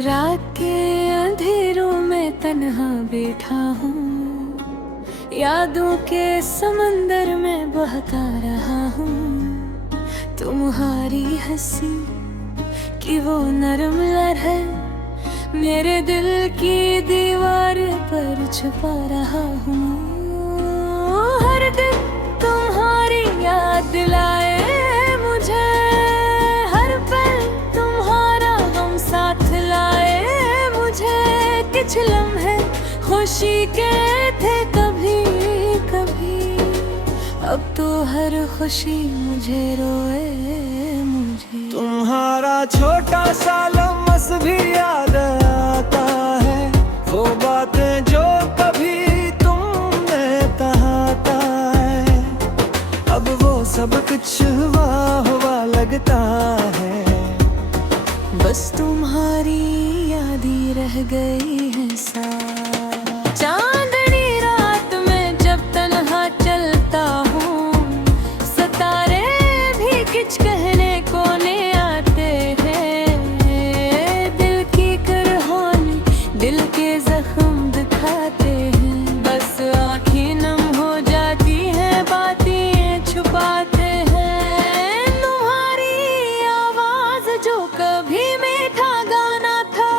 रात के अंधेरों में तन्हा बैठा हूँ, यादों के समंदर में बहता रहा हूँ। तुम्हारी हंसी की वो नरम लहर मेरे दिल की दीवार पर छुपा रहा हूँ। हर दिन तुम्हारी याद दिलाए मुझे, हर पल तुम्हारा गम साथ लाए मुझे। कुछ लम्हे खुशी के थे कभी कभी, अब तो हर खुशी मुझे रोए मुझे। तुम्हारा छोटा सा लम्हा भी याद आता है, वो बातें जो कभी तुमने कहा है। अब वो सब कुछ हुआ लगता है, बस तुम्हारी याद ही रह गई है साथ। चांदनी रात में जब तन्हा चलता हूँ, सितारे भी कुछ कहने को नहीं आते हैं। दिल की करहानी दिल के जख्म दिखाते हैं, बस आँखें नम हो जाती हैं, बातें छुपाते हैं। तुम्हारी आवाज जो कभी मीठा गाना था,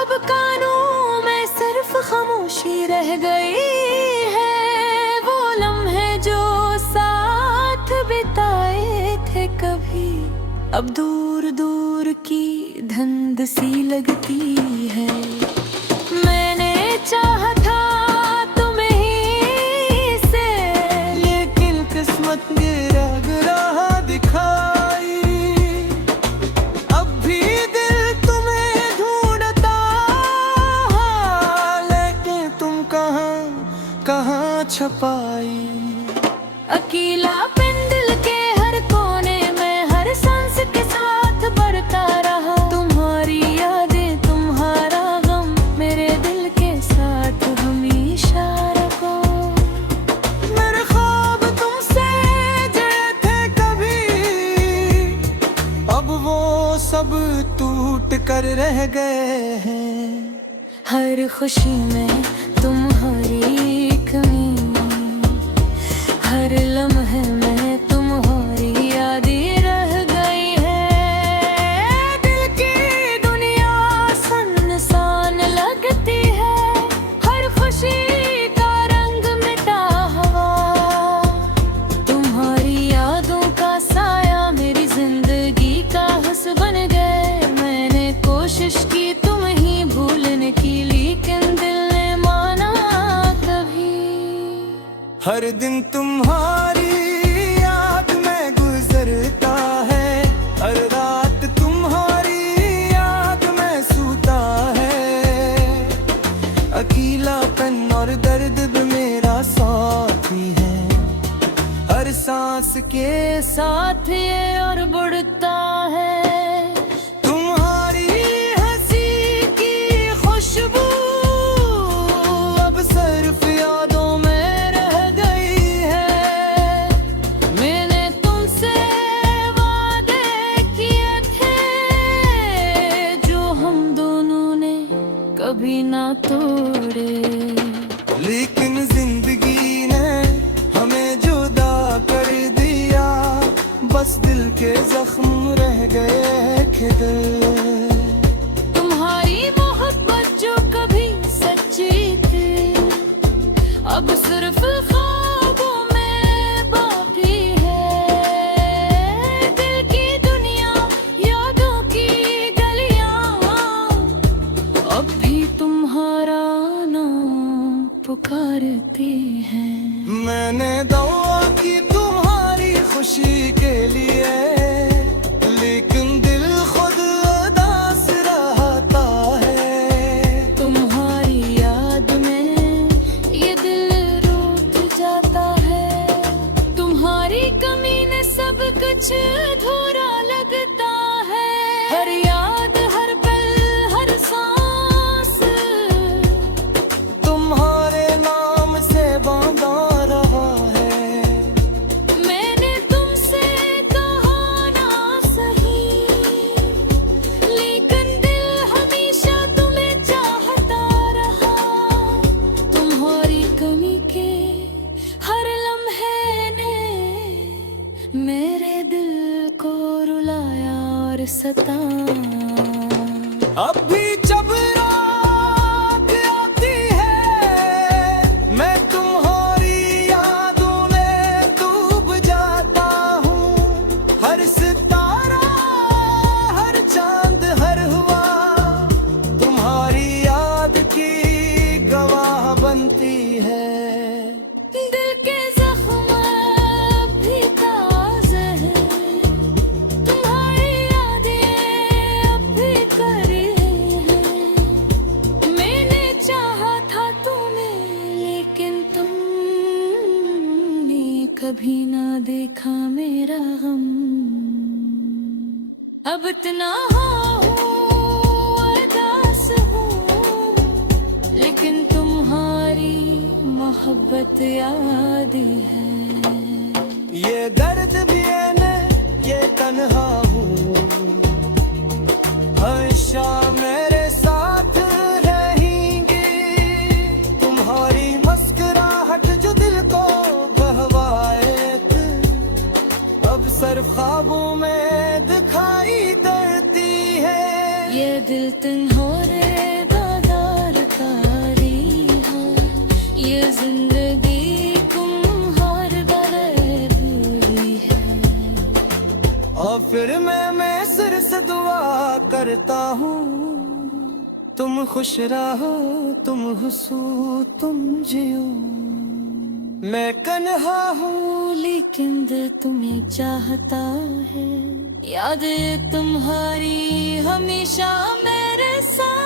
अब कानों में सिर्फ खामोशी रह गई है। वो लम्हे जो साथ बिताए थे कभी, अब दूर दूर की धुंध सी लगती है। मैंने चाहा था तुम्हें ही से, लेकिन किस्मत ने राह दिखाई। अब भी दिल तुम्हें ढूंढता है, लेकिन तुम कहाँ छुपाई। अकेला दिल के हर कोने में हर सांस के साथ बढ़ता रहा। तुम्हारी यादें तुम्हारा गम मेरे दिल के साथ हमेशा रखो। मेरे ख्वाब तुमसे जुड़े थे कभी, अब वो सब टूट कर रह गए हैं। हर खुशी में तुम्हारी कमी, हर लम्हे में तुम्हारी यादें रह गई है। दिल की दुनिया सुनसान लगती है, हर खुशी का रंग मिटा हुआ। तुम्हारी यादों का साया मेरी जिंदगी का हंस बन गए। मैंने कोशिश की तुम ही भूलने की, लेकिन दिल ने माना कभी। हर दिन तुम्हारी याद में गुजरता है, हर रात तुम्हारी याद में सूता है। अकेलापन और दर्द भी मेरा साथी है, हर सांस के साथ ये और बढ़ता है। तुम्हारी हंसी की खुशबू अब सिर्फ यादों में रह गई है। मैंने तुमसे वादे किए थे, जो हम दोनों ने कभी ना तोड़े। लेकिन जिंदगी ने हमें जुदा कर दिया, बस दिल के जख्म रह गए खिदे। तुम्हारी मोहब्बत जो कभी सच्ची थी, अब सिर्फ ख्वाबों में बाकी है। दिल की दुनिया यादों की गलियां, अब भी तुम्हारा नाम पुकारती हैं। मैंने दुआ की तुम्हारी खुशी के लिए, लेकिन दिल खुद उदास रहता है। तुम्हारी याद में ये दिल रूठ जाता है। तुम्हारी कमी ने सब कुछ अधूरा लगता है। हर याद हर पल हर सांस तुम्हारे नाम से बांधा रहा है। मैंने तुमसे कहा ना सही, लेकिन दिल हमेशा मेरे दिल को रुलाया और सताया। अब भी जब रात आती है मैं तुम्हारी यादों में डूब जाता हूँ। हर सितारा, हर चांद, हर हवा तुम्हारी याद की गवाह बनती है। दिल के जख्म अब भी ताज़े हैं, तुम्हारी यादें अब भी करीब हैं। मैंने चाहा था तुम्हें लेकिन तुमने कभी ना देखा मेरा गम। अब इतना उदास हूँ लेकिन तुम्हारी मोहब्बत याद है। ये दर्द भी है मैं, ये तन्हा हूँ, हमेशा मेरे साथ रहेंगे। तुम्हारी मुस्कुराहट जो दिल को बहवाए, अब सर ख्वाबों में दिखाई देती है। ये दिल तन्हारे दादार तारी है, ये जिंदगी तुम्हार गले बुरी है। और फिर मैं सिर से दुआ करता हूँ, तुम खुश रहो, तुम हंसो, तुम जियो। मैं कन्हा हूँ लेकिन दिल तुम्हें चाहता है, याद तुम्हारी हमेशा मेरे साथ।